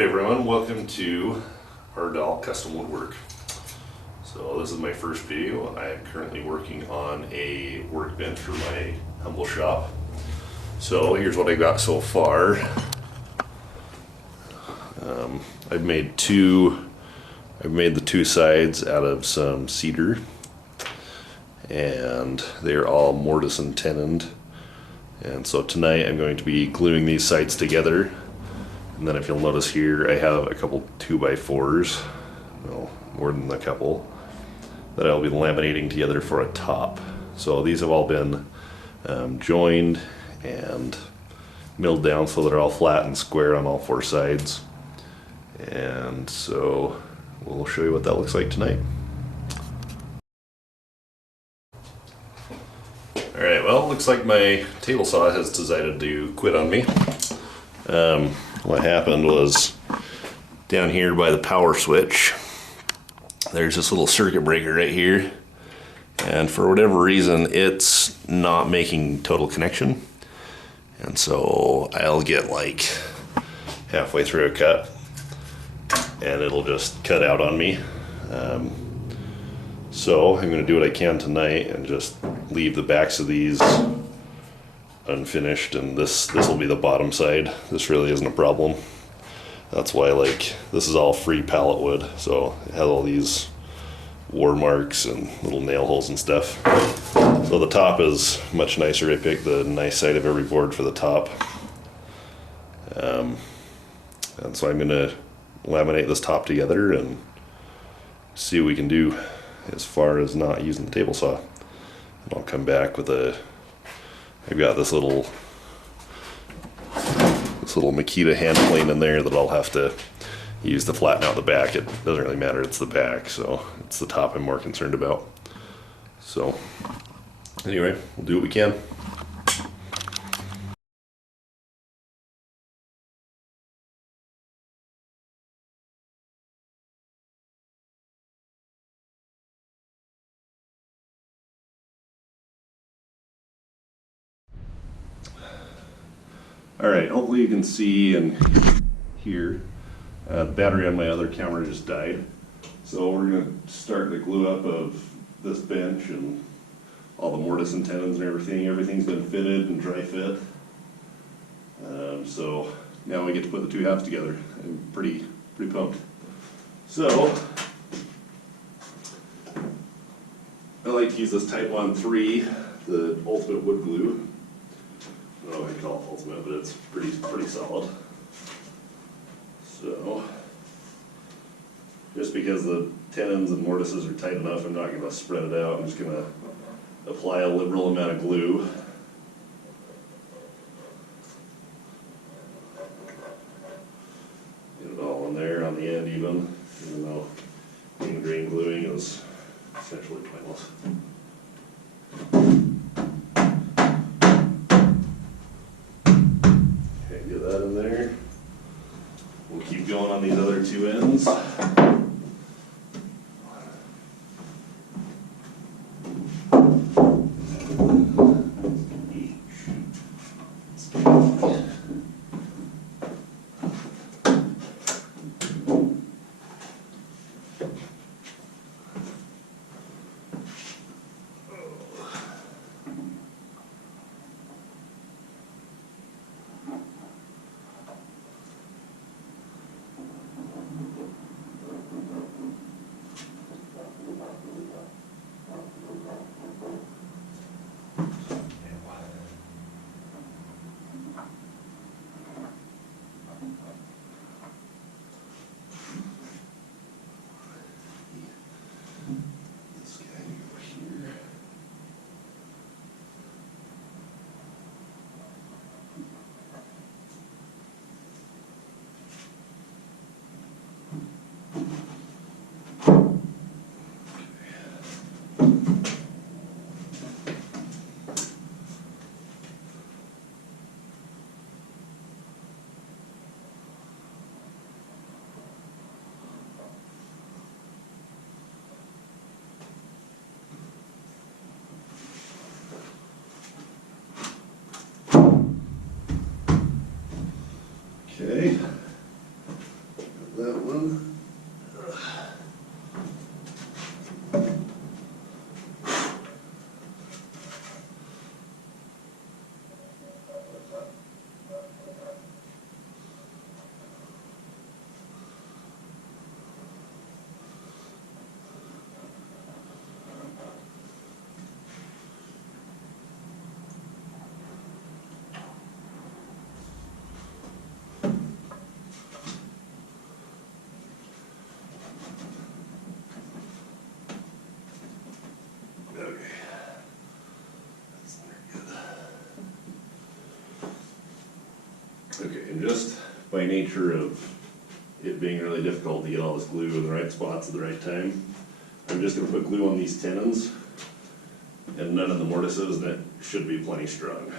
Hey everyone, welcome to our Custom Woodwork. So this is my first video. I am currently working on a workbench for my humble shop. So here's what I got so far. I've made the two sides out of some cedar, and they're all mortise and tenoned. And so tonight I'm going to be gluing these sides together. And then if you'll notice here, I have a couple 2x4s, well, more than a couple, that I'll be laminating together for a top. So these have all been joined and milled down so they're all flat and square on all four sides. And so we'll show you what that looks like tonight. Alright, well, looks like my table saw has decided to quit on me. What happened was, down here by the power switch, there's this little circuit breaker right here, and for whatever reason it's not making total connection, and so I'll get like halfway through a cut and it'll just cut out on me. So I'm going to do what I can tonight and just leave the backs of these unfinished, and this will be the bottom side. This really isn't a problem. That's why, like, this is all free pallet wood, so it has all these war marks and little nail holes and stuff. So the top is much nicer. I picked the nice side of every board for the top, and so I'm gonna laminate this top together and see what we can do as far as not using the table saw. And I'll come back with I've got this little Makita hand plane in there that I'll have to use to flatten out the back. It doesn't really matter, it's the back, so it's the top I'm more concerned about. So anyway, we'll do what we can. Alright, hopefully you can see and hear. The battery on my other camera just died. So we're going to start the glue up of this bench and all the mortise and tenons and everything. Everything's been fitted and dry fit. So now we get to put the two halves together. I'm pretty pumped. So I like to use this Type 1-3, the ultimate wood glue. I don't know what you call it ultimate, but it's pretty solid. So, just because the tenons and mortises are tight enough, I'm not going to spread it out. I'm just going to apply a liberal amount of glue. Get it all in there on the end even though in-grain gluing is essentially pointless. Get that in there. We'll keep going on these other two ends. that one. Okay, that's very good. Okay, and just by nature of it being really difficult to get all this glue in the right spots at the right time, I'm just going to put glue on these tenons and none of the mortises, and it should be plenty strong.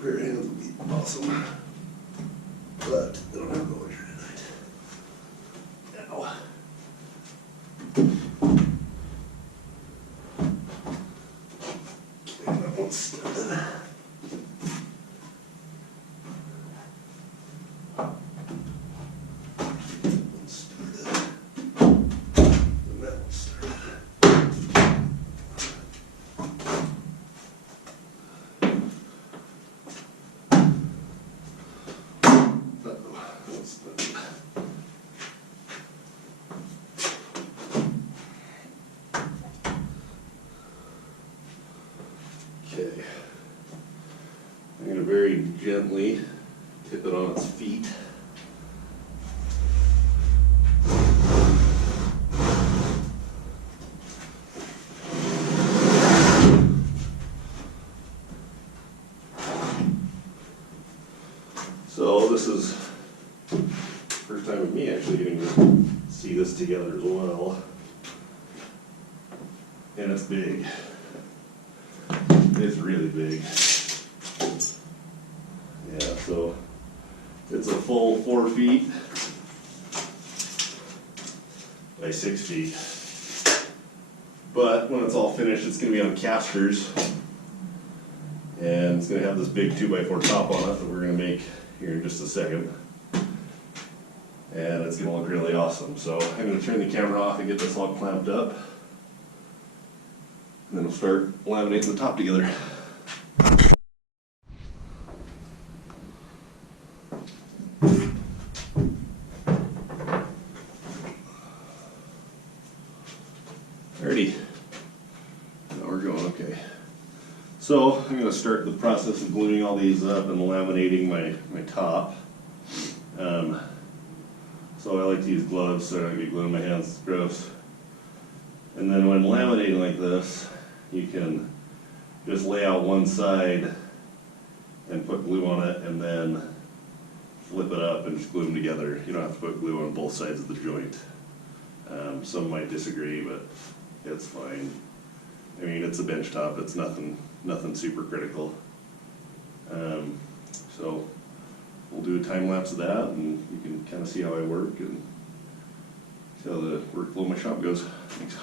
Pair of hands would be awesome, but I don't have no here tonight. Ow. Okay, that one's started. Okay, I'm going to very gently tip it on its feet. So this is the first time of me actually getting to see this together as well, and it's big. It's really big. Yeah, so it's a full 4 feet by 6 feet. But when it's all finished, it's going to be on casters, and it's going to have this big 2x4 top on it that we're going to make here in just a second. And it's going to look really awesome. So I'm going to turn the camera off and get this all clamped up. And then we'll start laminating the top together. Alrighty, now we're going okay. So I'm going to start the process of gluing all these up and laminating my top. So I like to use gloves so I don't get glue in my hands, it's gross. And then when laminating like this, you can just lay out one side and put glue on it and then flip it up and just glue them together. You don't have to put glue on both sides of the joint. Some might disagree, but it's fine. I mean, it's a bench top, it's nothing super critical. So we'll do a time lapse of that and you can kind of see how I work and see how the workflow of my shop goes. Thanks.